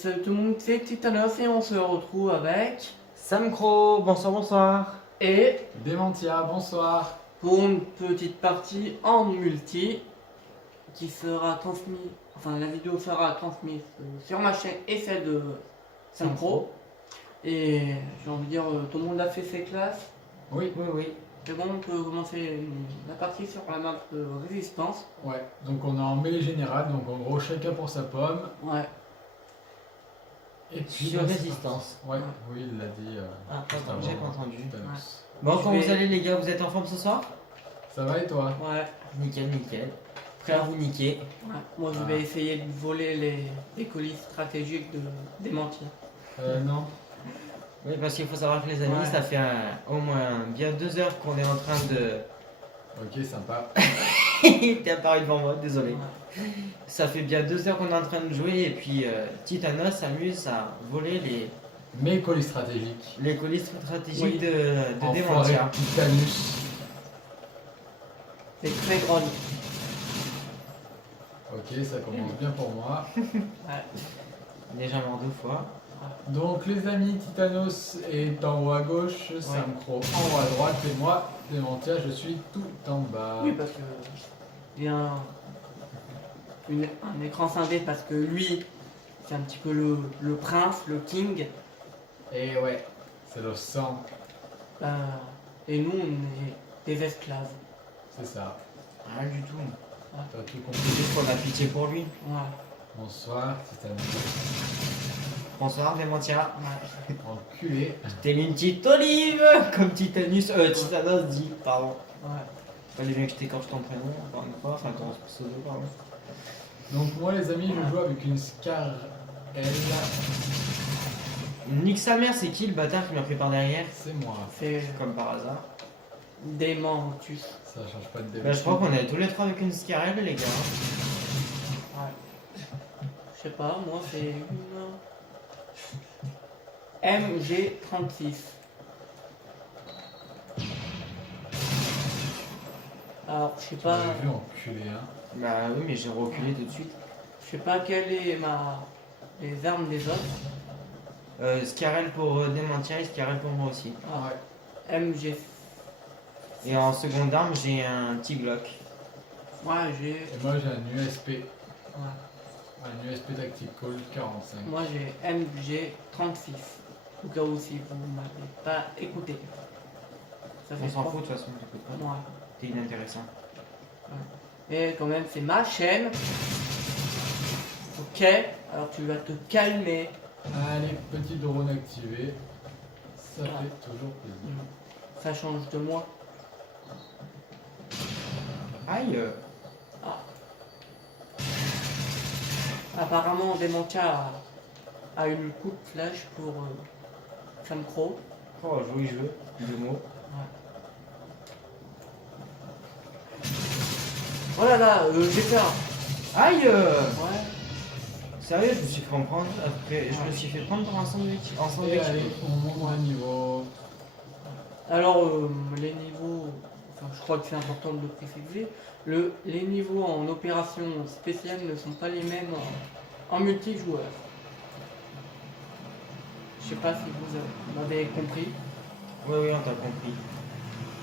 Salut tout le monde, c'est Titanos et on se retrouve avec Samcro, bonsoir, bonsoir. et Dementia, bonsoir. pour une petite partie en multi qui sera transmise, enfin la vidéo sera transmise sur ma chaîne et celle de Samcro. Et j'ai envie de dire, tout le monde a fait ses classes. Oui, Oui. C'est bon, on peut commencer la partie sur la map de résistance. ouais. Donc on est en mêlée générale, donc en gros chacun pour sa pomme. Ouais, Et puis Sur bah, c'est résistance. parti. Ouais, oui, il l'a dit. Ah, juste pardon, avant. j'ai pas entendu. Thanos. Bon, Je comment vais- vous allez les gars? Vous êtes en forme ce soir? Ça va et toi? ouais, Nickel, nickel. Prêt à vous niquer. ouais. Moi je vais essayer de voler les colis stratégiques de Démentir. Non. Oui, parce qu'il faut savoir que les amis, Ouais. ça fait au moins bien 2 heures qu'on est en train de... Ok, sympa. T'es apparu devant moi, désolé. Ouais. Ça fait bien 2 heures qu'on est en train de jouer et puis Titanos s'amuse à voler Mes colis stratégiques. les colis stratégiques Oui. de Enfoiré, Dementia. Titanus. C'est très drôle. Ok, ça commence bien pour moi. Ouais. Déjà mort 2 fois. Donc les amis, Titanos est en haut à gauche, Samcro en haut à droite et moi, Dementia, je suis tout en bas. Oui, parce que il y a un écran scindé parce que lui, c'est un petit peu le prince, le king, Et ouais, c'est le sang, et nous, on est des esclaves. c'est ça. Rien du tout. T'as tout compris. Juste qu'on a pitié pour lui. Ouais. Bonsoir, Titanus. Bonsoir Dementia. Ouais. Enculé. T'es mis une petite olive comme Titanos, Titanos dit, pardon. Ouais. Fallait bien que je t'écorche ton prénom, encore une fois, enfin ton pseudo, pardon. Donc moi les amis, je joue avec une Scar L. Nique sa mère, c'est qui le bâtard qui m'a pris par derrière? C'est moi. C'est Comme par hasard. Démentus. Ça change pas de Bah, débat. je crois qu'on est tous les trois avec une Scarelle, les gars. Ouais. Je sais pas, moi, c'est une MG36. Alors, je sais Tu pas. m'as vu enculé, hein. Bah oui, mais j'ai reculé tout de suite. Je sais pas quelle est les armes des autres. Scarelle pour Dementia et Scarelle pour moi aussi. Ah, Ouais. MG. Et en seconde arme, j'ai un petit Glock. Ouais, j'ai. Et moi j'ai un USP. Ouais. Un USP Tactical 45. Moi j'ai MG36. Au cas où si vous ne m'avez pas écouté. Ça On s'en trois- fout de toute façon, t'écoutes pas. Ouais. T'es inintéressant. Et quand même, c'est ma chaîne. Ok, alors tu vas te calmer. Allez, petit drone activé. Ça Ah. fait toujours plaisir. Ça change de moi. Aïe Apparemment, Dementia a une coup de flash pour Samcro. Oh, joli jeu, de mots. Oh là là, j'ai peur. Aïe Ouais. Sérieux, je me suis fait en prendre après, je me suis fait prendre pour un sandwich. En Et sandwich. allez, on monte de niveau. Alors, les niveaux, enfin, je crois que c'est important de le préciser, les niveaux en opération spéciale ne sont pas les mêmes en multijoueur. Je sais pas si vous m'avez compris. Oui, oui, on t'a compris.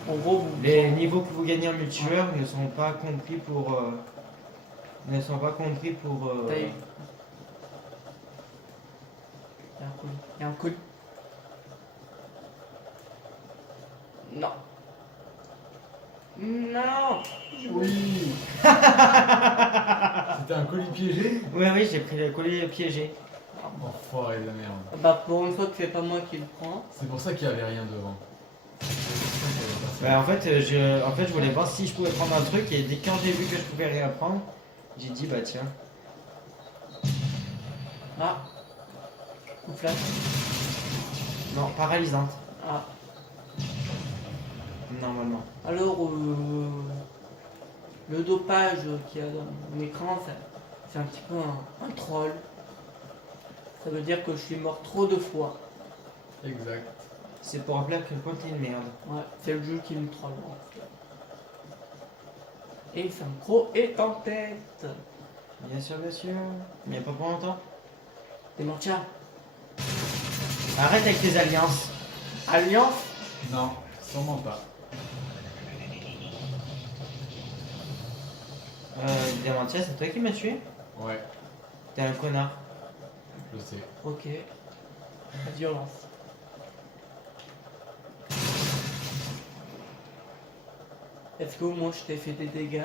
En gros, vous. Les niveaux que vous gagnez en multijoueur ne sont pas compris pour. Ne sont pas compris pour. T'as eu- Il y a un colis. Il y a un colis. Non. Non. Oui. C'était un colis piégé. Oui, oui, j'ai pris le collier piégé. Enfoiré de la merde. Bah pour une fois que c'est pas moi qui le prends. C'est pour ça qu'il n'y avait rien devant. Bah, en fait, je voulais voir si je pouvais prendre un truc et dès quand j'ai vu que je pouvais rien prendre, j'ai dit bah tiens. Ah. Coup de flash. Non, paralysante, Ah. normalement. Alors, le dopage qu'il y a dans mon écran, c'est un petit peu un troll. Ça veut dire que je suis mort trop de fois. Exact. C'est pour rappeler à quel point t'es une merde. Ouais, c'est le jeu qui me troll. Et Samcro est en tête. Bien sûr, mais il n'y a pas pour longtemps. Dementia. Arrête avec tes alliances. Alliance. Non, sûrement pas. Dementia, c'est toi qui m'as tué? Ouais, T'es un connard. je sais. Ok. La violence. Est-ce que moi je t'ai fait des dégâts?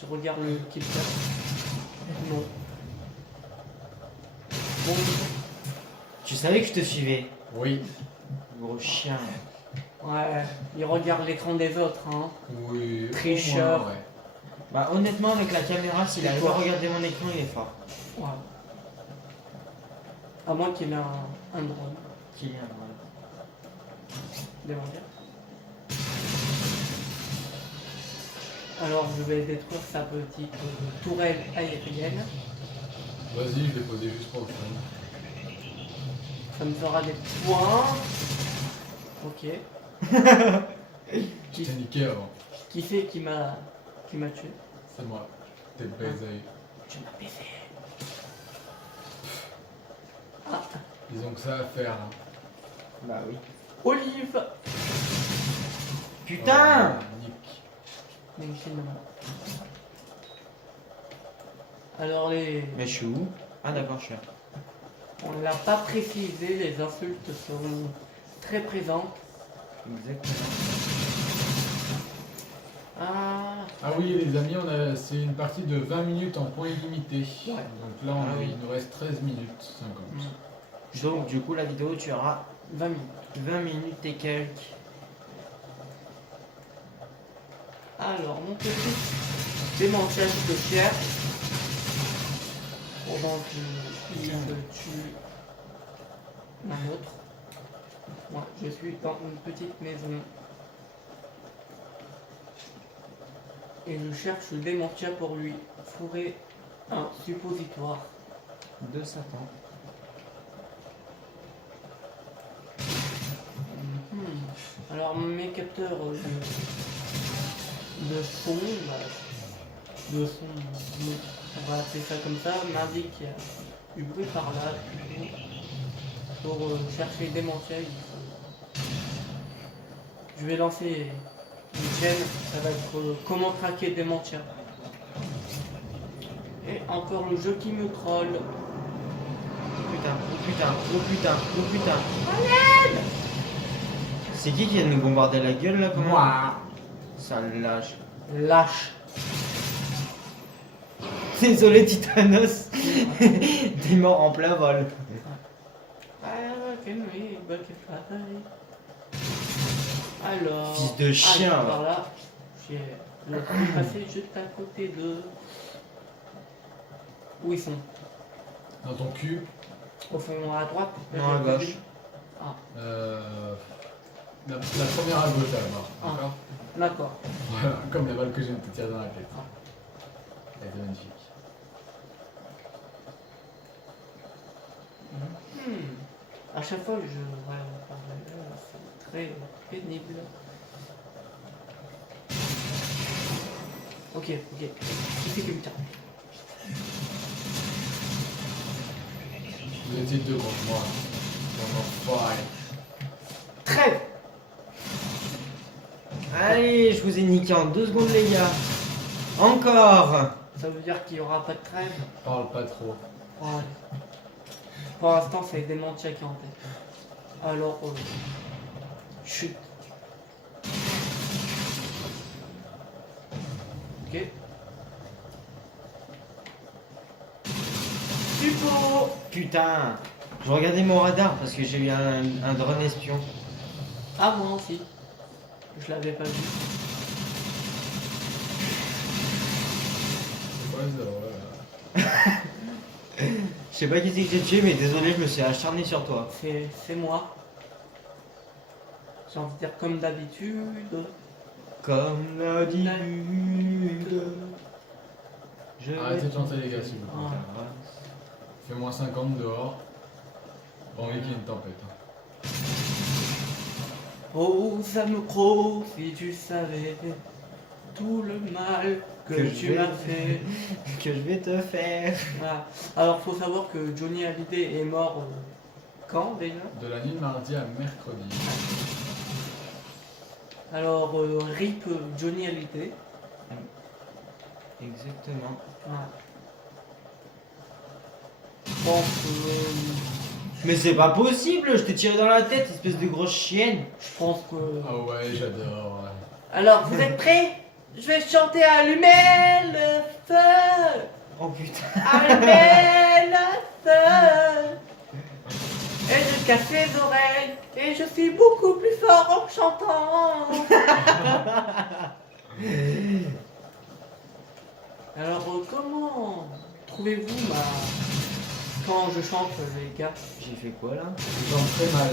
Je regarde le kill cam. Non. Bon, Tu savais que je te suivais. Oui, Gros chien. ouais, il regarde l'écran des autres, hein. oui. au Tricheur. moins, ouais. Bah honnêtement avec la caméra, s'il arrive à regarder mon écran, il est fort. Ouais. À moins qu'il ait un drone. Kylian, Des mangas. Alors je vais détruire sa petite tourelle aérienne. Vas-y, je l'ai posé juste pour le fun. Ça me fera des points. Ok. Je t'ai niqué avant. Qui c'est qui m'a tué? C'est moi. T'es baisé. Tu m'as baisé. Ils ont que ça à faire. Hein. Bah oui. Olive. Putain Nick. Mais c'est maman. Alors Mais je suis où? Ah d'accord, je suis là. on ne l'a pas précisé, les insultes seront très présentes. Exactement. Ah, oui, les amis, c'est une partie de 20 minutes en points illimités. Ouais. Donc là, il nous reste 13 minutes 50. Donc du coup la vidéo tu auras 20 minutes. 20 minutes et quelques. Alors, mon petit démentiage de cherche. Pendant qu'il tue un autre. Moi, je suis dans une petite maison. Et je cherche le démentia pour lui fourrer un suppositoire. De Satan. Alors, mes capteurs de son, on va appeler ça comme ça, m'indique qu'il y a du bruit par là. Du coup, pour chercher des mentia, je vais lancer une chaîne, ça va être comment traquer des mentia. Et encore le jeu qui me troll. Oh putain, oh putain, oh putain, oh putain. C'est qui vient de nous bombarder la gueule là comment? Moi, Ça lâche. lâche. Désolé Titanos. T'es mort en plein vol. Alors, Fils de chien. par là, j'ai le train passé juste à côté de. Où ils sont? Dans ton cul, Au fond à droite? Non, à gauche. la première à gauche alors. Ah. D'accord. D'accord. Voilà, comme la balle que je viens de te tirer dans la tête. Elle était magnifique. À chaque fois, c'est très pénible. Ok. Qui c'est qui me tient? Vous étiez deux contre moi. Mon enfoiré. Trêve! Allez, je vous ai niqué en 2 secondes les gars. Encore. Ça veut dire qu'il n'y aura pas de trêve? Parle pas trop. Ouais. Pour l'instant, c'est des mentia qui en tête. Alors, chute. Ok. Suppo! Putain. Je regardais mon radar parce que j'ai eu un drone espion. Ah, moi aussi. Je l'avais pas vu. C'est quoi ça? Je sais pas qui c'est que j'ai tué mais désolé je me suis acharné sur toi. C'est moi. J'ai envie de dire comme d'habitude. Comme d'habitude. Arrêtez de chanter les gars s'il vous plaît. Ah. Fait moins 50 dehors. Bon, qu'il y ait une tempête. Hein. Oh, ça me croque si tu savais. tout le mal que Que tu je vais- m'as fait. Que je vais te faire. Voilà. Alors, faut savoir que Johnny Hallyday est mort quand déjà? De la nuit de mardi à mercredi. Alors, RIP Johnny Hallyday. Exactement. Voilà. Bon, Mais c'est pas possible, je t'ai tiré dans la tête, espèce de grosse chienne. je pense que. Ah ouais, j'adore. Ouais. Alors, vous êtes prêts? Je vais chanter Allumer le feu! Oh putain. Allumer le feu! Et je casse les oreilles, et je suis beaucoup plus fort en chantant! Alors, comment trouvez-vous quand je chante, les gars? J'ai fait quoi là? Je chante très mal.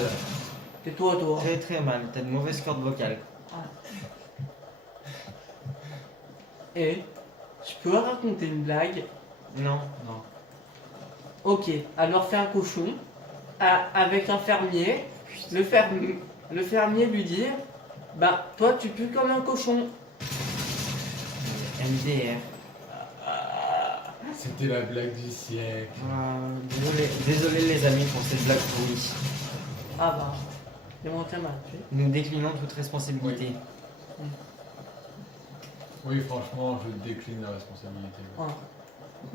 Tais-toi, toi. Très très mal, t'as de mauvaises cordes vocales. Et je peux raconter une blague. Non, non. Ok, alors fais un cochon avec un fermier. Le fermier lui dit, bah toi tu pues comme un cochon. MDR. C'était la blague du siècle. Désolé les amis pour cette blague pourrie. Ah bah, c'est mon thème. Nous déclinons toute responsabilité. Oui, franchement, je décline la responsabilité. Ah.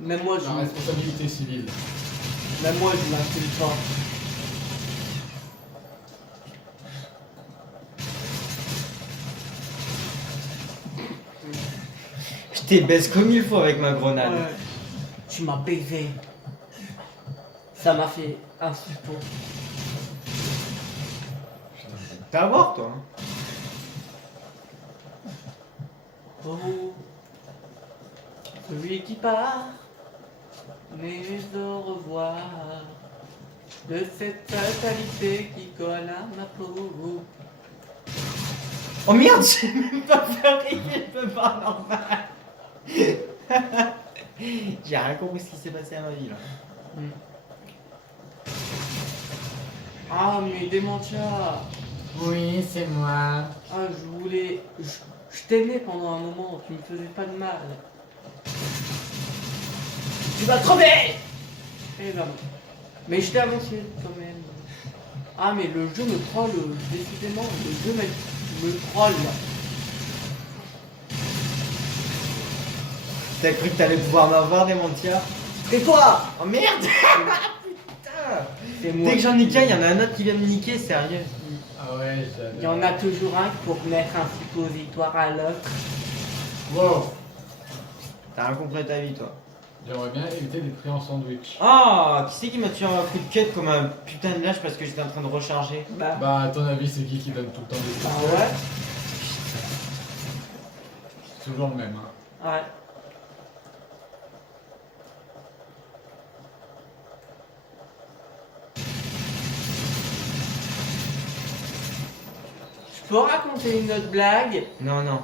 Même moi La responsabilité civile. même moi je m'insulte pas. Je t'ai baisse comme il faut avec ma grenade. Ouais. Tu m'as baisé. Ça m'a fait un suppôt. T'as à voir toi. Oh, celui qui part, mais au revoir de cette fatalité qui colle à ma peau. Oh merde, j'ai même pas fait arriver le pas normal. J'ai rien compris ce qui s'est passé à ma vie là. Ah mais Dementia. Oui, c'est moi. Ah je voulais. Je t'aimais pendant un moment, tu me faisais pas de mal. Tu vas crever. Eh ben, mais je t'ai annoncé quand même. Ah mais le jeu me troll, décidément, le jeu me troll. T'as cru que t'allais pouvoir m'avoir des mentia? Et toi? Oh merde. Putain. C'est moi. Dès que j'en nique un, il y en a un autre qui vient me niquer, sérieux. Ah ouais, j'adore. Il y en a toujours un pour mettre un suppositoire à l'autre. Wow. T'as rien compris à ta vie toi. J'aimerais bien éviter des prix en sandwich. Ah, qui c'est qui m'a tué un coup de cut comme un putain de lâche parce que j'étais en train de recharger? Bah, à ton avis, c'est qui donne tout le temps des Ah ouais? C'est toujours le même, hein. Ouais. Je peux raconter une autre blague? Non, non.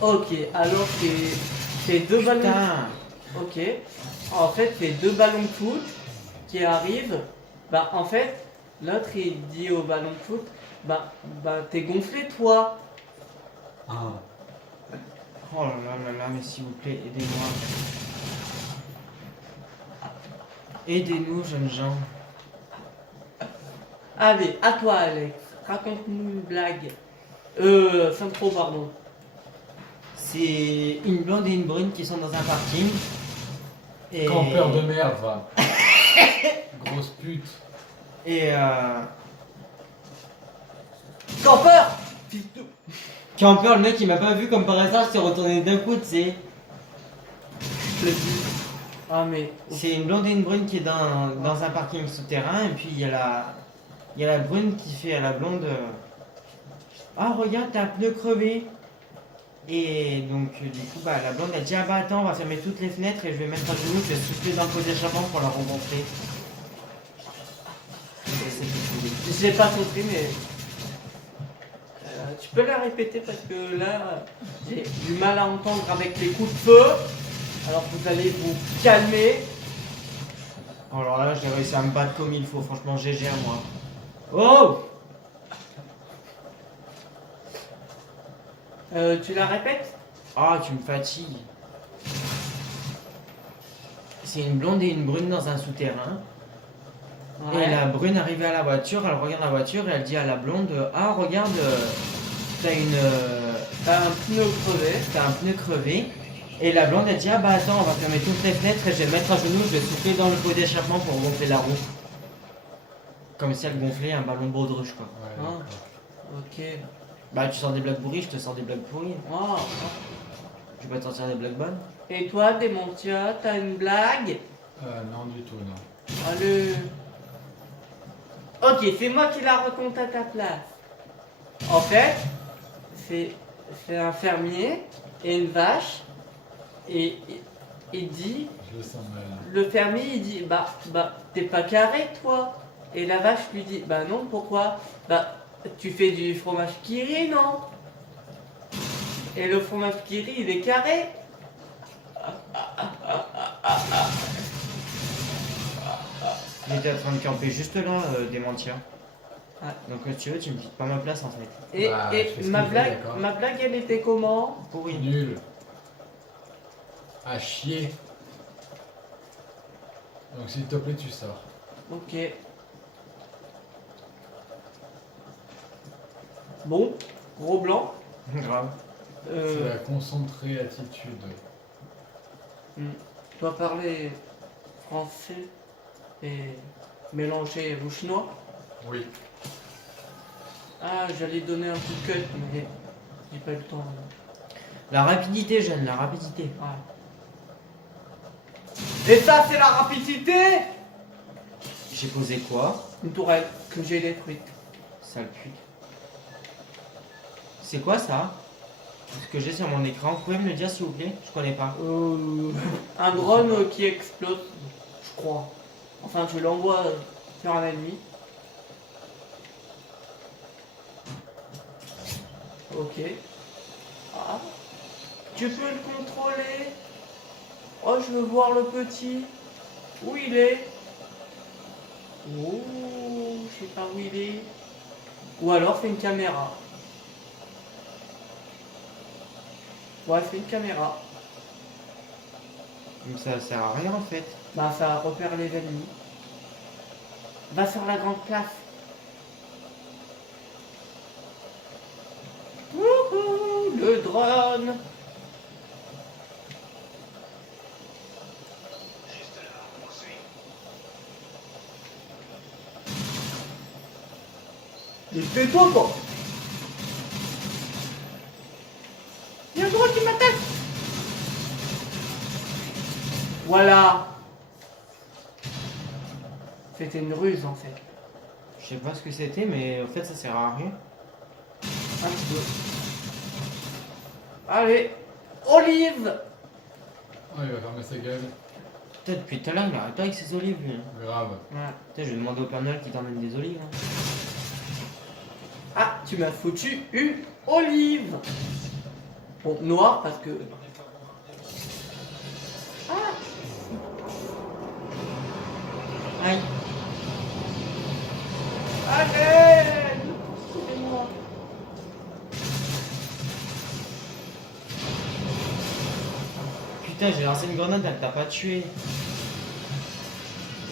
Ok, alors c'est deux ballons. Putain. Ok. En fait, c'est deux ballons de foot qui arrivent. Bah, en fait, l'autre il dit au ballon de foot, bah t'es gonflé toi. Ah. Oh là là là, mais s'il vous plaît, aidez-moi. Aidez-nous, jeunes gens. Allez, à toi Alex, raconte-nous une blague. Synchro, pardon. C'est une blonde et une brune qui sont dans un parking. Et... Campeur de merde, va. Grosse pute. Et Campeur! Fils de... Campeur, le mec il m'a pas vu comme par hasard, s'est retourné d'un coup, tu sais. Je le dis. Ah mais... C'est une blonde et une brune qui est dans un parking souterrain, et puis il y a la brune qui fait à la blonde ah regarde t'as un pneu crevé. Et donc du coup bah la blonde elle dit ah bah attends on va fermer toutes les fenêtres et je vais mettre à genoux, je vais souffler dans le pot d'échappement pour la remontrer. J'ai pas compris mais... tu peux la répéter parce que là j'ai du mal à entendre avec les coups de feu. Alors vous allez vous calmer. Alors là j'ai réussi à me battre comme il faut, franchement GG à moi. Oh Tu la répètes? Ah, tu me fatigues. C'est une blonde et une brune dans un souterrain. Et Ouais. la brune arrivée à la voiture, elle regarde la voiture et elle dit à la blonde, ah regarde, t'as T'as un pneu crevé. t'as un pneu crevé. Et la blonde elle dit, ah bah attends, on va fermer toutes les fenêtres et je vais me mettre à genoux, je vais souffler dans le pot d'échappement pour gonfler la roue. Comme si elle gonflait un ballon de baudruche quoi. Ouais, Ah. d'accord. Ok. Bah tu sors des blagues pourries, je te sors des blagues pourries. Oh. Tu vas te sortir des blagues bonnes. Et toi, Démentia, t'as une blague? Non, du tout, non. Allez. Ok, c'est moi qui la raconte à ta place. En fait, c'est un fermier et une vache. Et il dit, Je le sens mal. le fermier il dit, bah, t'es pas carré toi. Et la vache lui dit, bah non, pourquoi? Bah, tu fais du fromage qui rit, non? Et le fromage qui rit, il est carré. Il était en train de camper juste là, des mentir. Ouais. Donc si tu veux, tu me quittes pas ma place en fait. Et, Bah, et je fais ce ma qu'il fait, blague, d'accord. ma blague, elle était comment? Pourri. Nul. À chier. Donc s'il te plaît, tu sors. Ok. Bon, gros blanc. Grave. C'est la concentrée attitude. Tu dois parler français et mélanger au chinois. Oui. Ah, j'allais donner un coup de cut, mais j'ai pas eu le temps. La rapidité, jeune, la rapidité. Ouais. Et ça, c'est la rapidité! J'ai posé quoi? Une tourelle que j'ai détruite. Sale pute. C'est quoi ça? Ce que j'ai sur mon écran, vous pouvez me le dire s'il vous plaît? Je connais pas. Un drone qui explose, je crois. Enfin, je l'envoie faire un ennemi. Ok. Ah. Tu peux le contrôler? Oh, je veux voir le petit. Où il est? Oh, je sais pas où il est. Ou alors c'est une caméra. Ouais, c'est une caméra. Donc ça sert à rien en fait. Bah, ça repère les ennemis. Va sur la grande place. Wouhou, le drone. Mais fais-toi pas. Il y a un drone qui m'attaque. Voilà. C'était une ruse en fait. Je sais pas ce que c'était, mais en fait ça sert à rien. Un petit peu. Allez, Olive. Oh, il va fermer sa gueule. Putain, depuis tout à l'heure, il arrête pas avec ses olives lui. Grave. Ouais. Putain, je vais demander au Père Noël qui t'emmène des olives. Hein. Ah, tu m'as foutu une olive. Bon, noir parce que... Ah, Aïe. allez, excusez-moi. Putain, j'ai lancé une grenade, elle t'a pas tué.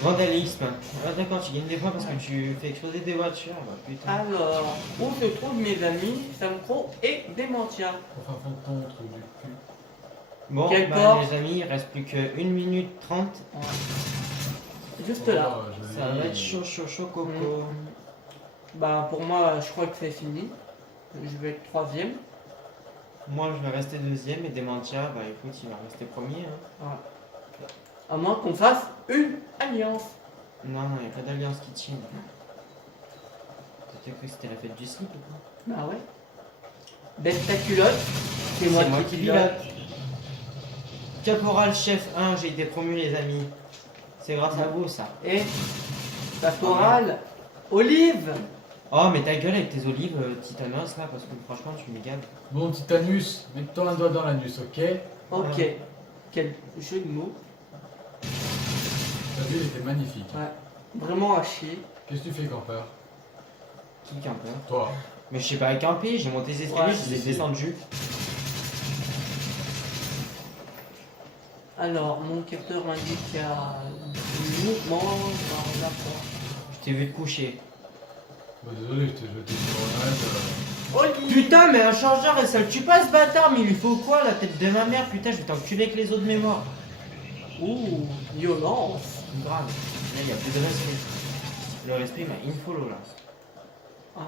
Vandalisme. Ah d'accord, tu gagnes des points parce que tu fais exploser des voitures. Bah putain. Alors, où se trouvent mes amis Samcro et Dementia? Enfin, fond ton truc du cul. Bon, Quel bah port les amis, il reste plus que 1 minute 30. Ouais. Juste là. Oh, joli. Ça va être chaud, chaud, chaud, coco. Bah, pour moi, je crois que c'est fini. Je vais être troisième. Moi, je vais rester deuxième et Dementia, bah écoute, il va rester premier. Hein. Ouais. À moins qu'on fasse une alliance. Non, non, il n'y a pas d'alliance qui tient. T'as cru que c'était la fête du slip ou quoi? Bah ouais. Baisse ta culotte. C'est moi qui pilote. Caporal chef 1, j'ai été promu les amis. C'est grâce à vous ça. Et Caporal, Olive. Oh mais ta gueule avec tes olives titanos là parce que franchement tu m'égaves. Bon, Titanus, mets-toi un doigt dans l'anus, ok? Ok. Voilà. Quel jeu de mots. T'as vu, il était magnifique. Ouais. Vraiment à chier. Qu'est-ce que tu fais, campeur? Qui campeur? Toi. Mais je sais pas camper, j'ai monté les escaliers, Ouais, je les ai si. descendus. Alors, mon capteur m'indique qu'il y a du mouvement dans la porte. Je t'ai vu te coucher. Bah, désolé, je t'ai jeté sur un Putain, mais un chargeur et ça le tue pas ce bâtard, mais il lui faut quoi la tête de ma mère? Putain, je vais t'enculer avec les os de mémoire. Ouh, violence. Grave. Là, il y a plus de respect. Le respect m'a infollow là. Ouais.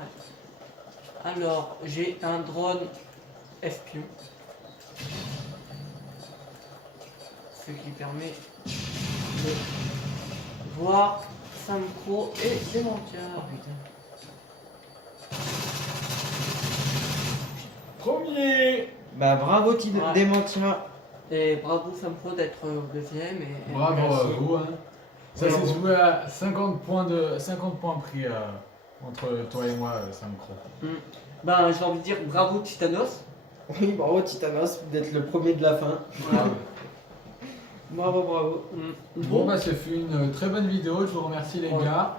Alors, j'ai un drone espion. Ce qui permet de voir Samcro et Dementia. Oh putain. Premier. Bah bravo Ouais. Dementia. Et bravo Samcro d'être deuxième. Et Bravo à Merci. vous. Hein. Ça Bravo. s'est joué à 50 points pris entre toi et moi, Samcro. Ben, j'ai envie de dire bravo Titanos. Oui, bravo Titanos d'être le premier de la fin. Bravo, bravo. Bon, bah, ce fut une très bonne vidéo. Je vous remercie, les Ouais. gars.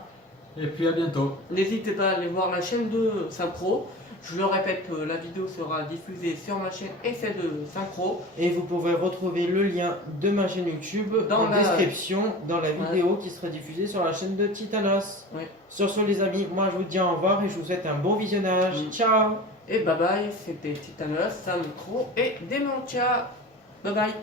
Et puis à bientôt. N'hésitez pas à aller voir la chaîne de Synchro. Je le répète, la vidéo sera diffusée sur ma chaîne et celle de Synchro. Et vous pouvez retrouver le lien de ma chaîne YouTube Dans en la- description dans la Ouais. vidéo qui sera diffusée sur la chaîne de Titanos. Ouais. Sur ce les amis, moi je vous dis au revoir et je vous souhaite un bon visionnage. Ciao. Et bye bye, c'était Titanos, Synchro et Dementia. Bye bye.